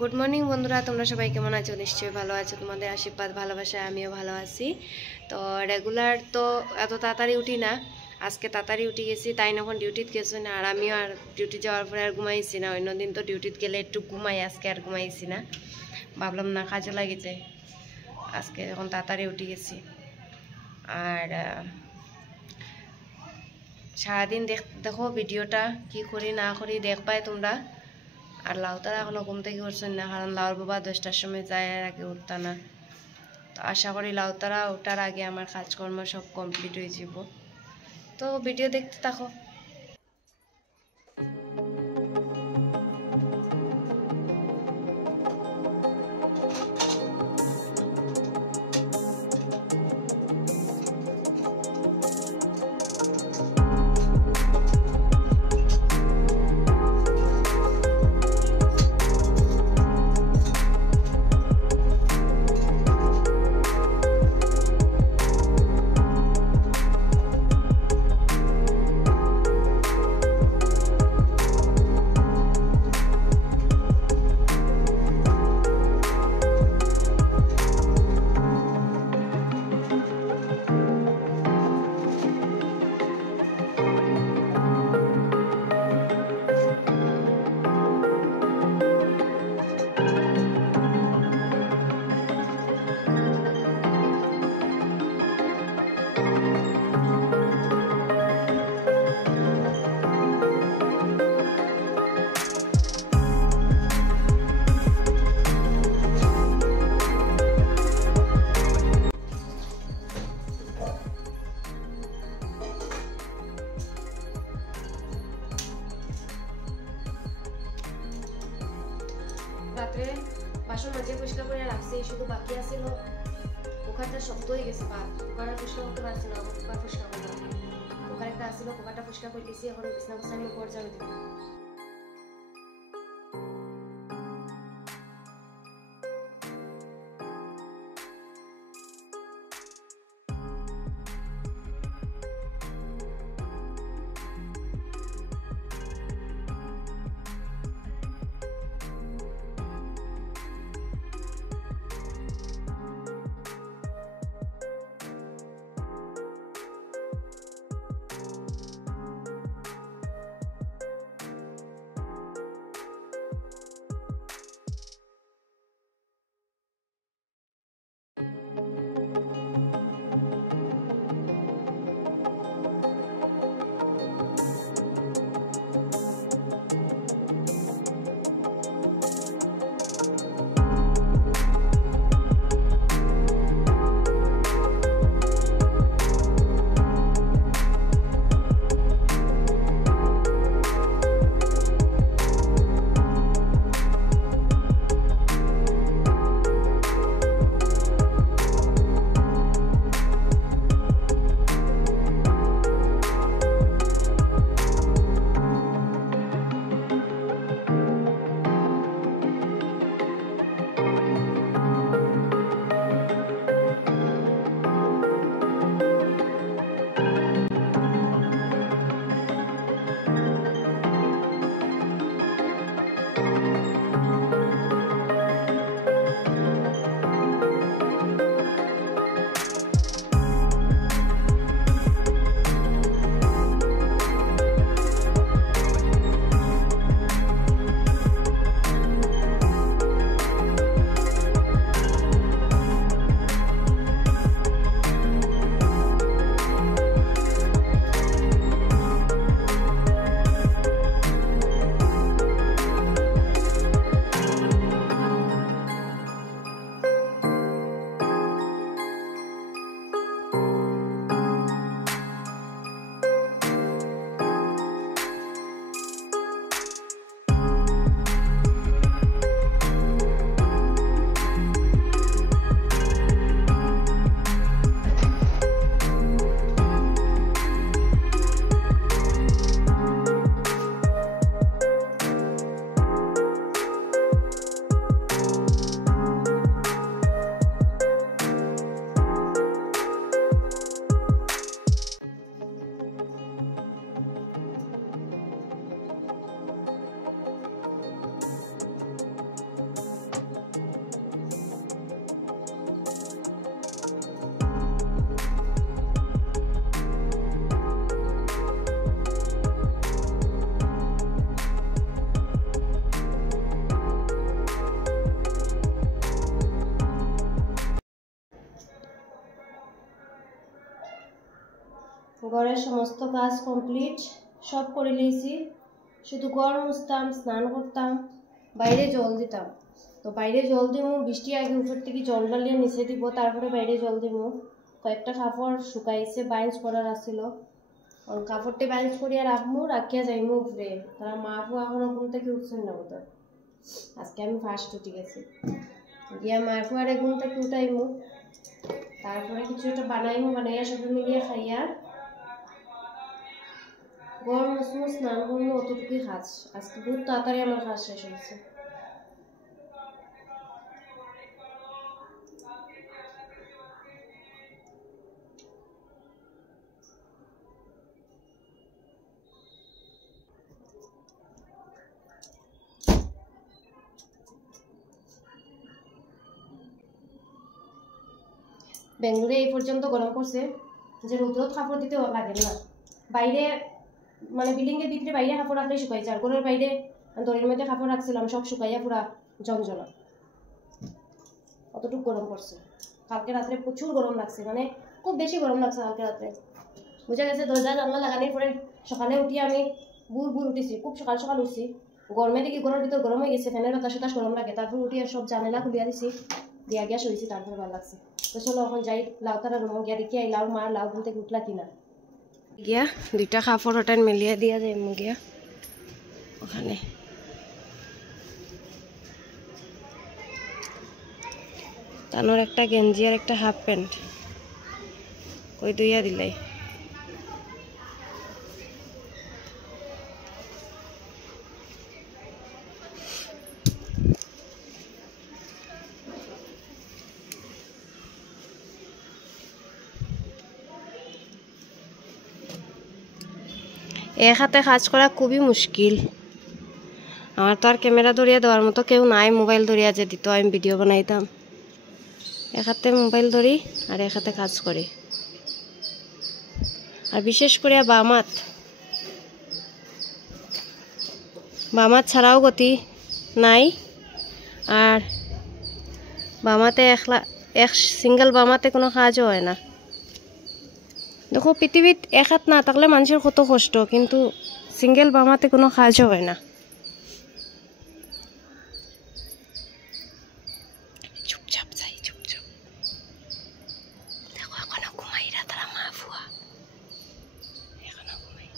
Good morning বন্ধুরা, তোমরা সবাই কেমন আছো? নিশ্চয়ই ভালো আছো। তোমাদের আশীর্বাদ ভালোবাসায় আমিও ভালো আছি। তো রেগুলার তো এত তাড়াতাড়ি উঠি না, আজকে তাড়াতাড়ি উঠে গেছি, তাই এখন ডিউটিতে গেছি না। আর আমিও আর ডিউটি যাওয়ার পরে আর ঘুমাইছি না। অন্যদিন তো ডিউটিতে গেলে একটু ঘুমাই, আজকে আর ঘুমাইছি না। ভাবলাম না কাজে লাগিছে, আজকে এখন তাড়াতাড়ি উঠে গেছি। আর সারাদিন দেখো ভিডিওটা কি করি না করি দেখবাই তোমরা। আর লাউতারা এখনো ঘুম থেকে উঠছেন না, কারণ লাউর বাবা 10টার সময় যায়, আর আগে উঠতা না। তো আশা করি লাউতারা ওঠার আগে আমার কাজকর্ম সব কমপ্লিট হয়ে যাব। তো ভিডিও দেখতে থাকো। রাত্রে বাসন মাঝে পরিষ্কার করে রাখছি, শুধু বাকি আছিল কুকারটা শক্ত হয়ে গেছে। কুকারটা পরিষ্কার করতে পারছি না, কুকার পরিষ্কার করলাম। কুকার একটা আসছিল, কুকারটা পরিষ্কার করে দিয়েছি। এখন বিছনা গোছানো পর যাবে দিব। ঘরের সমস্ত কাজ কমপ্লিট, সব করে নিয়েছি। শুধু ঘর মুছতাম, স্নান করতাম, বাইরে জল দিতাম। তো বাইরে জল দিব, বৃষ্টি আগে উপর থেকে জল ডালিয়ে নিচে দিব, তারপরে বাইরে জল দিব। কয়েকটা কাপড় শুকাইছে, বাইন্স করার আসছিল, কাপড়টি বাইন্স করিয়া রাখবো, রাখিয়া যাইমু উপরে। তারা মা ফু এখনো ঘুম থেকে উঠছেন না বোধ। আজকে আমি ফার্স্ট উঠে গেছি, গিয়া মা ফু আরে ঘুম থেকে উঠাইমু, তারপরে কিছু একটা বানাইমু, বানাইয়া সবাই মিলিয়ে খাইয়া ঘর মুছমু, স্নান করবো, অতটুকুই কাজ। আজকে বহুত তাড়াতাড়ি আমার কাজ শেষ হয়েছে। বেঙ্গলোরে এই পর্যন্ত গরম পড়ছে যে রোদ্রত কাপড় দিতে লাগে না। বাইরে মানে বিল্ডিং এর ভিতরে বাইরে কাপড় রাখলে শুকাই যায়, ঘরের বাইরে দড়ির মধ্যে কাপড় রাখছিলাম, সব শুকাইয়া পুরা জমজমা। অতটুকু গরম পড়ছে। কালকে রাত্রে প্রচুর গরম লাগছে, মানে খুব বেশি গরম লাগছে কালকে রাত্রে। বুঝা গেছে দরজা জানলা লাগানোর পরে সকালে উঠি আমি বুড় উঠেছি, খুব সকাল সকাল উঠছি। গরমে দেখি ঘরের ভিতর গরম হয়ে গেছে, ফ্যানের বাতাস টাতাস গরম লাগে। তারপর উঠি আর সব জানালা খুলিয়া দিছি, দিয়া গিয়া শুয়েছি, তারপরে ভালো লাগছে। তো চলো এখন যাই লাউ তারা রুম গিয়া দেখি আই লাউ মার লাউ ঘুম থেকে উঠলা কিনা। গিয়া দুইটা কাপড় ওটান মেলিয়া দিয়া যাই গিয়া ওখানে। তানোর একটা গেঞ্জি আর একটা হাফ প্যান্ট ওই দুইয়া দিলাই। এক হাতে কাজ করা খুবই মুশকিল। আমার তো আর ক্যামেরা ধরিয়া দেওয়ার মতো কেউ নাই, মোবাইল ধরিয়া যে দিত আমি ভিডিও বানাইতাম। এক হাতে মোবাইল ধরি আর এক হাতে কাজ করি। আর বিশেষ করে বামাত ছাড়াও গতি নাই। আর বামাতে এক সিঙ্গেল বামাতে কোনো কাজও হয় না। দেখো পৃথিবীত এক হাত না থাকলে মানুষের কত কষ্ট, কিন্তু সিঙ্গেল বামাতে কোনো কাজও হয় না। চুপচাপ যাই, চুপচাপ। দেখো এখনো ঘুমাইরা তারা মা ফুয়া, এখনো ঘুমাই।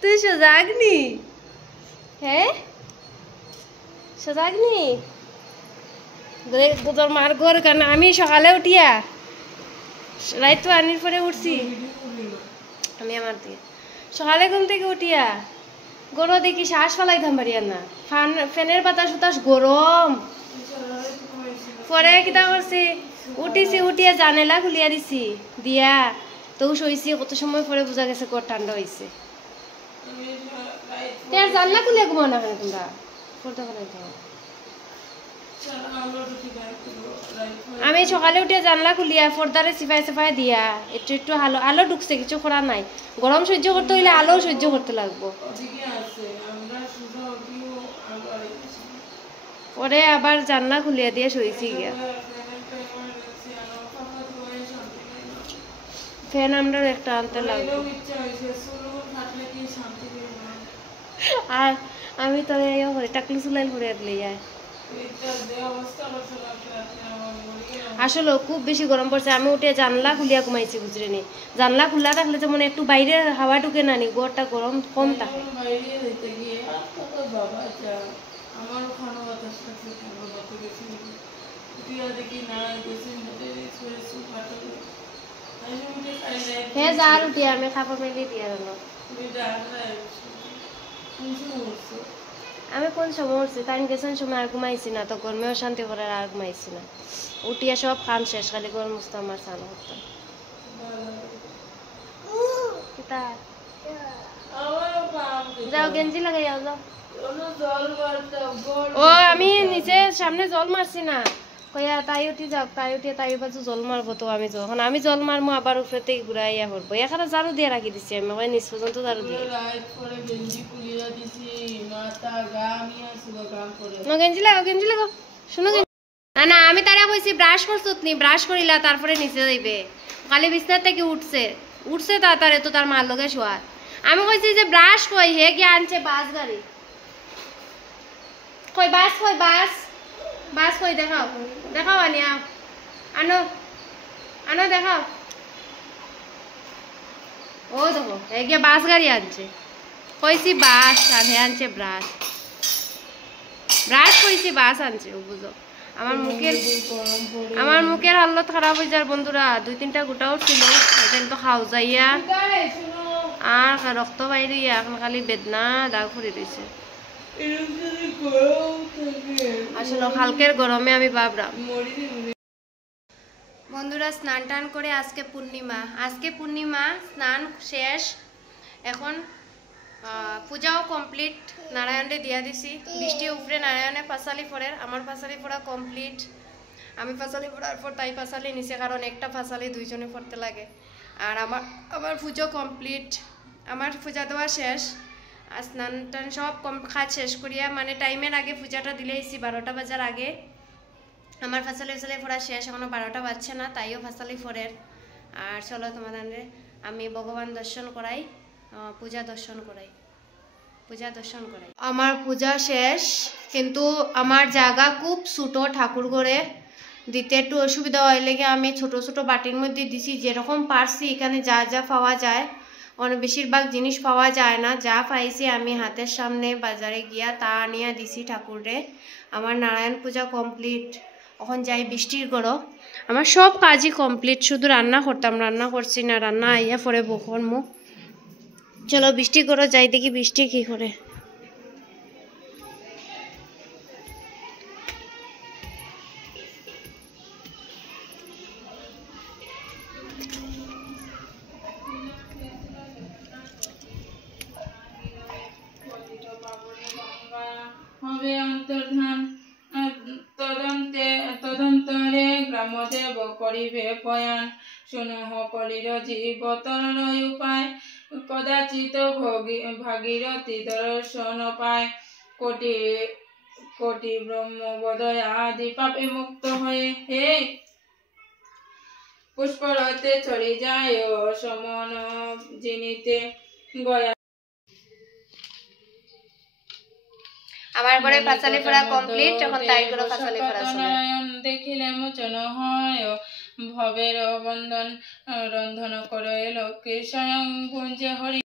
তুই সজাগনি? হ্যাঁ সজাগনি তোর মার ঘর কেন? আমি সকালে উঠিয়া রাত তো আনির পরে উঠছি আমি, আমার দিয়ে সকালে ঘুম থেকে উঠিয়া গরো দেখি শ্বাস ফেলাইতাম পারিয়া না, ফ্যানের বাতাস উতাস গরম। পরে কিতা করছি, উঠিয়া জানেলা খুলিয়া দিছি, দিয়া তো শুয়েছি। কত সময় পরে বোঝা গেছে ঘর ঠান্ডা হয়েছে। জানলা খুলে ঘুমাও না কেন তোমরা? আমি সকালে উঠিয়া জানলা খুলিয়া পর্দারে সিফাই দিয়া একটু আলো ঢুকছে, কিছু করা নাই। গরম সহ্য করতে হইলে আলো সহ্য করতে লাগবো। পরে আবার জানলা খুলিয়া দিয়ে শুয়েছি গিয়া। ফ্যান আমরা একটা আনতে লাগবো। আর আমি তো টাকলু চুলাই ঘুরে দিলে যায়। আসলে খুব বেশি গরম পড়ছে। আমি উঠে জানলা খুলিয়া ঘুমাইছি, বুঝলে নি? জানলা খোলা থাকলে যেমন একটু বাইরে হাওয়া ঢুকে না নি, ঘরটা গরম কম থাকে। হ্যাঁ যা উঠি আমি খাবার মেলে দিয়ে গেল। আমি কোন সময় উঠছি? তাই গেছেন সময় আর ঘুমাইছি না, তো গরমেও শান্তি করার আর ঘুমাইছি না। উঠিয়া সব কাম শেষ, খালি গরম মুছতে আমার স্নান করতাম। যাও গেঞ্জি লাগাই যাও। ও আমি নিচে সামনে জল মারছি না, কয়া তাই উঠি যাওক, তাই উঠি তাই বাজু জল মারবো, তো আমি যখন আমি জল মারমো আবার উপরেতে ঘুরাইয়া পড়বো। এখানে ঝাড়ু দিয়ে রাখি দিছি আমি, ওই নিচ পর্যন্ত ঝাড়ু দিয়ে গেঞ্জি লাগাও, গেঞ্জি লাগাও, শুনো না না, আমি তারা কইছি ব্রাশ করছো নি, ব্রাশ করিলা তারপরে নিচে যাইবে। কালি বিছনার থেকে উঠছে, উঠছে তাড়াতাড়ি তো তার মার লগে শোয়া। আমি কইছি যে ব্রাশ কই, হে গিয়ে আনছে বাস গাড়ি। কই বাস, কই বাস, বাস কই দেখাও, দেখাও আনিয়া, আনো আনো দেখাও। ও দেখো হে গিয়ে বাস গাড়ি আনছে। কইছি বাস আর হে আনছে ব্রাশ, ব্রাশ কইছি বাস আনছে। ও বুঝো আমার মুখের হালত খারাপ হয়ে যার বন্ধুরা। 2-3টা গোটা উঠছিল, এখন তো খাও যাইয়া আর রক্ত বাইরে এখন খালি বেদনা দাগ ফুরি দিছে। আসলে হালকের গরমে আমি বাবরাম। বন্ধুরা স্নান টান করে আজকে পূর্ণিমা, আজকে পূর্ণিমা, স্নান শেষ, এখন পূজাও কমপ্লিট। নারায়ণে দিয়া দিছি, বৃষ্টি উপরে নারায়ণে পাঁচালি পড়ে, আমার পাঁচালি পড়া কমপ্লিট। আমি পাঁচালি পড়ার পর তাই পাঁচালি নিছে, কারণ একটা পাঁচালি দুইজনে পড়তে লাগে। আর আমার পুজো কমপ্লিট, আমার পূজা দেওয়া শেষ। আর স্নান টান সব কাজ শেষ করিয়া মানে টাইমের আগে পূজাটা দিলে এসি 12টা বাজার আগে আমার ফাঁসালি ফাঁসালি পড়া শেষ। এখনো 12টা বাজছে না, তাইও ফাঁসালি পড়ের। আর চলো তোমাদের আমি ভগবান দর্শন করাই, পূজা দর্শন করাই, পূজা দর্শন করাই। আমার পূজা শেষ, কিন্তু আমার জায়গা খুব ছোটো, ঠাকুর ঘরে দিতে একটু অসুবিধা হয় লেগে আমি ছোট ছোট বাটির মধ্যে দিছি, যেরকম পারছি। এখানে যা যা পাওয়া যায়, অনেক বেশিরভাগ জিনিস পাওয়া যায় না, যা পাইছি আমি হাতের সামনে বাজারে গিয়া তা আনিয়া দিছি ঠাকুরে। আমার নারায়ণ পূজা কমপ্লিট, এখন যাই বৃষ্টির গড়। আমার সব কাজই কমপ্লিট, শুধু রান্না করতাম, রান্না করছি না, রান্না আইয়া পরে বখন মুখ। চলো বৃষ্টি গড় যাই, দেখি বৃষ্টি কি করে। হবে অন্তর্ধান তদন্তরে গ্রামদেব করিবে পয়ান। শুনহ কলির জীবতর উপায়, কদাচিত ভাগীরথী দর্শন পায়। কোটি কোটি ব্রহ্মবোধয় আদি পাপে মুক্ত হয়ে হে পুষ্পরতে চলে যায় সমন জিনিতে গয়া। আমার ঘরে পাঁচালি পড়া কমপ্লিট, এখন তাই করে পাঁচালি পড়া নারায়ণ দেখিলে মোচন হয়, ভবের বন্ধন রন্ধন করে লোকে স্বয়ং গুঞ্জে হরি।